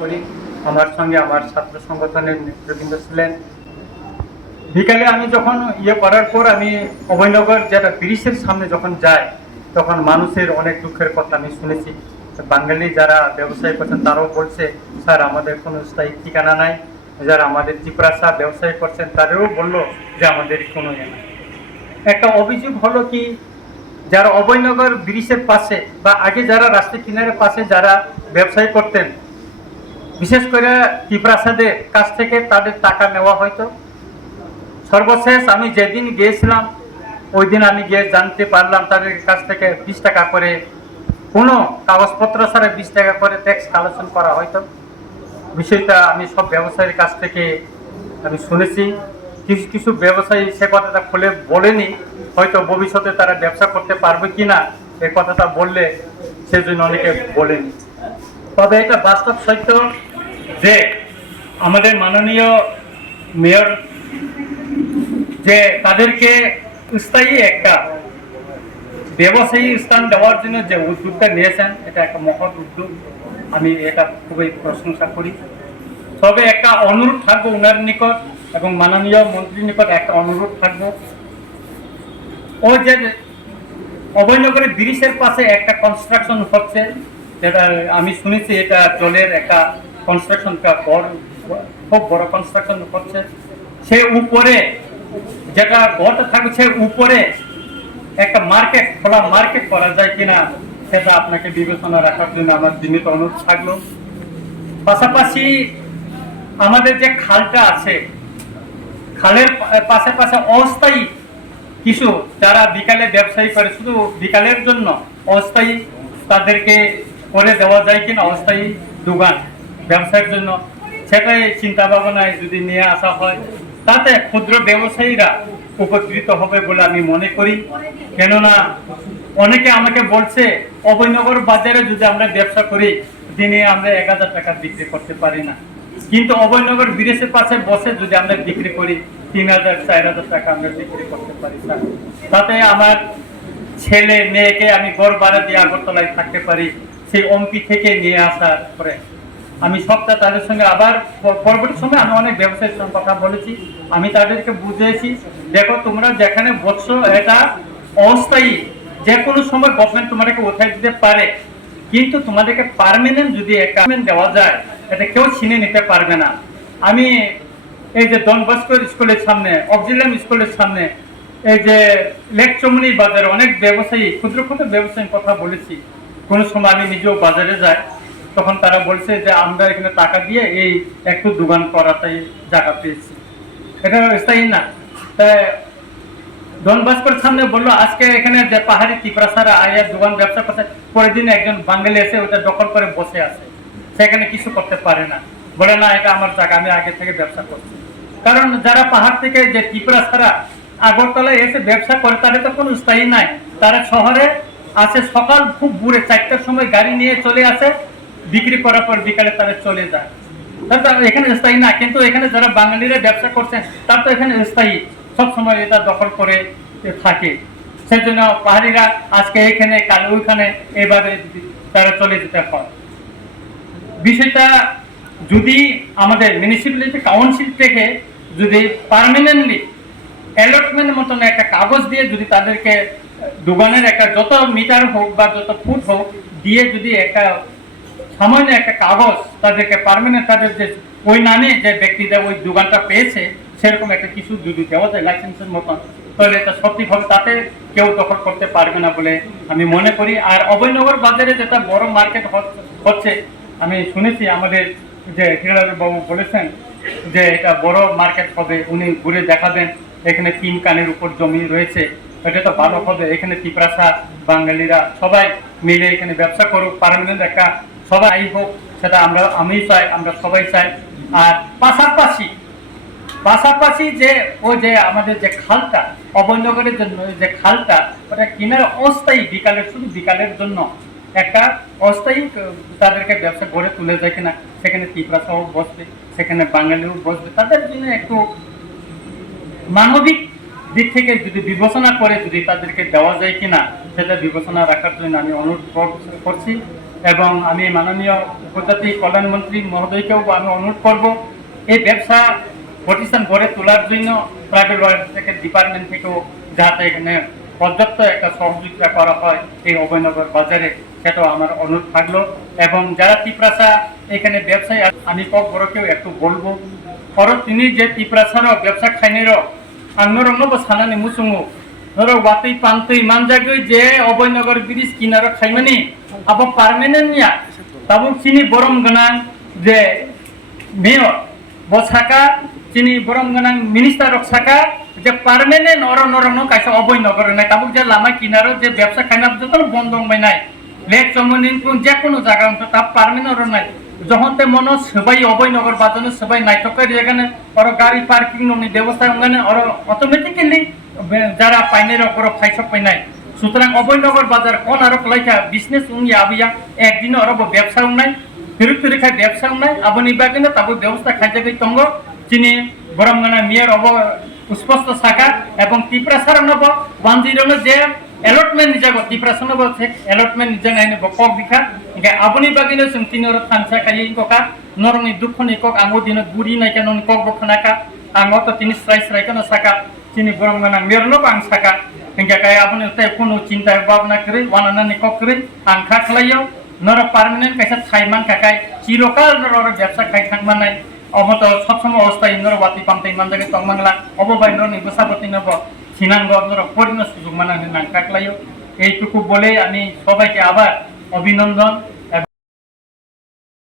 করি। আমার সঙ্গে আমার ছাত্র সংগঠনের নেতৃবৃন্দ ছিলেন। বিকালে আমি যখন করার পর আমি অভয়নগর যেটা ব্রিজের সামনে যখন যাই, তখন মানুষের অনেক দুঃখের কথা আমি শুনেছি। বাঙালি যারা ব্যবসায়ী করছেন তারাও বলছে, স্যার আমাদের কোনো স্থায়ী ঠিকানা নাই। যারা আমাদের ত্রিপুরা সাহ ব্যবসায়ী করছেন তাদেরও বললো যে আমাদের কোনো নাই। একটা অভিযোগ হলো কি, যারা অভয়নগর ব্রিজের পাশে বা আগে যারা রাস্তার কিনারের পাশে যারা ব্যবসায়ী করতেন, বিশেষ করে ত্রিপ্রাসাদের কাছ থেকে তাদের টাকা নেওয়া হয়তো। সর্বশেষ আমি যেদিন গিয়েছিলাম ওই দিন আমি গিয়ে জানতে পারলাম তাদের কাছ থেকে 20 টাকা করে, কোনো কাগজপত্র ছাড়া 20 টাকা করে ট্যাক্স কালেকশন করা হয়তো। বিষয়টা আমি সব ব্যবসায়ীর কাছ থেকে আমি শুনেছি। কিছু কিছু ব্যবসায়ী সে কথাটা খুলে বলেনি, হয়তো ভবিষ্যতে তারা ব্যবসা করতে পারবে কিনা এই কথাটা বললে সেজন্য অনেকে বলেনি। তবে এটা বাস্তব সত্য যে আমাদের মাননীয় মেয়র যে তাদেরকে স্থায়ী একটা ব্যবসায়ী স্থান দেওয়ার জন্য যে উদ্যোগটা নিয়েছেন, এটা একটা মহৎ উদ্যোগ। আমি এটা খুবই প্রশংসা করি। তবে একটা অনুরোধ থাকবো ওনার নিকট এবং মাননীয় মন্ত্রীর নিকট একটা অনুরোধ থাকবো, ও যে অভয়নগরের ব্রিজের পাশে একটা কনস্ট্রাকশন হচ্ছে, যেটা আমি শুনেছি এটা জলের একটা কনস্ট্রাকশনটা খুব বড় কনস্ট্রাকশন হচ্ছে। সে উপরে যেটা ঘরটা থাকবে সে উপরে একটা মার্কেট, খোলা মার্কেট করা যায় কিনা সেটা আপনাকে বিবেচনা রাখার জন্য আমার বিনীত অনুরোধ থাকলো। পাশাপাশি আমাদের যে খালটা আছে, খালের পাশে পাশে অস্থায়ী কিছু যারা বিকালে ব্যবসায়ী করে, শুধু বিকালের জন্য অস্থায়ী তাদেরকে করে দেওয়া যায় কিনা অস্থায়ী দোকান ব্যবসায়ের জন্য, সেটাই চিন্তা ভাবনায় যদি নিয়ে আসা হয় তাতে ক্ষুদ্র ব্যবসায়ীরা উপকৃত হবে বলে আমি মনে করি। কেননা অনেকে আমাকে বলছে অভয়নগর বাজারে যদি আমরা ব্যবসা করি দিনে আমরা 1000 টাকা বিক্রি করতে পারি না, কিন্তু অভয়নগর ব্রিজের পাশে বসে যদি আমরা বিক্রি করি 3000 4000 টাকা আমরা বিক্রি করতে পারি। তাতে আমার ছেলে মেয়েকে আমি ঘর ভাড়া দিয়ে আগরতলায় থাকতে পারি। সেই অম্পি থেকে নিয়ে আসার পরে আমি সবটা তাদের সঙ্গে আবার পরবর্তী সময় আমি অনেক ব্যবসায়ীর সঙ্গে কথা বলেছি, আমি তাদেরকে বুঝিয়েছি, দেখো তোমরা যেখানে বসছো এটা অস্থায়ী, যে কোনো সময় গভর্নমেন্ট তোমাদেরকে উঠাই দিতে পারে, কিন্তু তোমাদেরকে পার্মানেন্ট যদি একটা দেওয়া যায় এটা কেউ ছিনে নিতে পারবে না। আমি এই যে ডন বস্কো স্কুলের সামনে, অক্সিলিয়াম স্কুলের সামনে, এই যে লেক চমনি বাজারে অনেক ব্যবসায়ী, ক্ষুদ্র ক্ষুদ্র ব্যবসায়ীর কথা বলেছি। কোনো সময় আমি নিজেও বাজারে যাই, তখন তারা বলছে যে আমরা এখানে টাকা দিয়ে এই একটু দোকান করাটাই জায়গা পেয়েছি, এটা স্থায়ী না। তাই ডন বস্কোর সামনে বললো আজকে এখানে যে পাহাড়ি ত্রিপুরাসারা আয়া দোকান ব্যবসা করছে, পরের দিন একজন বাঙালি এসে ওটা দখল করে বসে আছে, সেখানে কিছু করতে পারে না, বলে না এটা আমার জায়গা, আমি আগে থেকে ব্যবসা করছি। কারণ যারা পাহাড় থেকে যে ত্রিপুরাসারা আগরতলায় এসে ব্যবসা করে তাদের তো কোনো স্থায়ী নাই, তারা শহরে আসে, সকাল খুব ভোরে 4টার সময় গাড়ি নিয়ে চলে আসে, বিক্রি করার পর বিকালে তারা চলে যায়, তারা এখানে স্থায়ী না। কিন্তু এখানে যারা বাঙালিরা ব্যবসা করছেন তারা তো এখানে স্থায়ী, সব সময় এটা দখল করে থাকে। সেজন্য পাহাড়িরা আজকে এখানে কাল ওইখানে এইভাবে তারা চলে যেতে হয়। বিষয়টা যদি আমাদের মিউনিসিপ্যালিটি কাউন্সিল থেকে যদি পার্মানেন্টলি অ্যালটমেন্ট মতন একটা কাগজ দিয়ে যদি তাদেরকে দোকানের একটা যত মিটার হোক বা যত ফুট হোক দিয়ে যদি একটা সামান্য একটা কাগজ তাদেরকে পার্মানেন্ট, তাদের যে ওই নামে যে ব্যক্তিটা ওই দোকানটা পেয়েছে সেরকম একটা কিছু যদি দেওয়া যায় লাইসেন্সের মতন, তাহলে এটা সঠিকভাবে তাতে কেউ দখল করতে পারবে না বলে আমি মনে করি। আর অভয়নগর বাজারে যেটা বড় মার্কেট হচ্ছে, আমি শুনেছি আমাদের যে হিরালাল বাবু বলেছেন যে এটা বড় মার্কেট হবে, উনি ঘুরে দেখাবেন, এখানে 3 কানের উপর জমি রয়েছে, এটা তো ভালো হবে। এখানে ত্রিপুরাসা বাঙালিরা সবাই মিলে এখানে ব্যবসা করুক, পার্মানেন্ট একটা সবাই হোক, সেটা আমি চাই, আমরা সবাই চাই। আর পাশাপাশি যে ও যে আমাদের যে খালটা অভয়নগরের জন্য যে খালটা, ওটা কিনারে অস্থায়ী বিকালের, শুধু বিকালের জন্য একটা অস্থায়ী তাদেরকে ব্যবসা গড়ে তুলে যায় কিনা, সেখানে ত্রিপুরাসাও বসবে, সেখানে বাঙালিও বসবে, তাদের জন্য একটু মানবিক দিক থেকে যদি বিবেচনা করে যদি তাদেরকে দেওয়া যায় কিনা সেটা বিবেচনা রাখার জন্য আমি অনুরোধ করছি। এবং আমি মাননীয় উপজাতি কল্যাণমন্ত্রী মহোদয়কেও আমি অনুরোধ করব এই ব্যবসা প্রতিষ্ঠান গড়ে তোলার জন্য প্রাইভেট থেকে ডিপার্টমেন্ট থেকেও যাতে এখানে পর্যাপ্ত একটা সহযোগিতা করা হয় এই অভয়নগর বাজারে, সেটাও আমার অনুরোধ থাকলো। এবং যারা তিপ্রাসা এখানে ব্যবসায়ী আমি কক বড়কেও একটু বলবো, কারণ তিনি যে তিপ্রাসারও ব্যবসা খাইনেরও আন্নরঙ্গ সানানি মুসুমু ধরো ওয়াতেই পান্তই মানজাগই যে অভয়নগর ব্রিজ কিনারো খাইমানি আবার পার্মানেন্ট নিয়া তাবুক চিনি বরম গোনাং যে মেয়র বসাকা চিনি বরম গোনাং মিনিস্টার সাকা যে পার্মানেন্ট নরং কাইসা অভয়নগর নাই তাবুক যে লামা কিনারো যে ব্যবসা খাইনা যত বন্ধ হই নাই লেক চমনিন যে কোনো জায়গা তা পার্মানেন্ট নাই যখন তে মনে সবাই অভয়নগর বাজানো সবাই নাইটকের যেখানে ওরা গাড়ি পার্কিং ননি ব্যবস্থা ওখানে ওরা অটোমেটিক্যালি যারা পাইনের ওপর ফাইসক পাই নাই। সুতরাং অভয়নগর বাজার কোন আরো লাইকা বিজনেস উনি আবিয়া একদিন ওরা ব্যবসা নাই ফিরুত রেখা ব্যবসা নাই আবনি বাগিনে তাবো ব্যবস্থা খাইজাগৈ তঙ্গ চিনি বরমগানা মেয়র অব স্পষ্ট শাখা এবং তিপ্রাসার নব 10 যে এলটমেন্ট নিজাগো তিপ্রাসার নব এলটমেন্ট নিজা নাইনে বকক দিখা ইনকা আবনি বাগিনে जों তিনর থানসা খাই ইনকা নরনি দুখনি কক আঙ্গো দিন গুরি নাইকা ননি কক বখনাকা আঙ্গো তো তিনি স্রাই কোন শাখা চিনি বরমগানা মেয়র নব আং শাখা ইনকা কাই আপনি তে কোনো চিন্তা ভাবনা করে ওয়ানানা নিকক করে আংখা খলাইও নর পার্মানেন্ট কাইসা থাইমান কাকাই চিরকাল নর ব্যবসা খাই থাকমানাই অমত সবসময় অবস্থায় নর বাতি পামতে ইমানদাকে তংমাংলা অববাই নর নিবসাপতি নব সিনাঙ্গ নর পরিণ সুযোগ মানানি নাংকাকলাইও এইটুকু বলে আমি সবাইকে আবার অভিনন্দন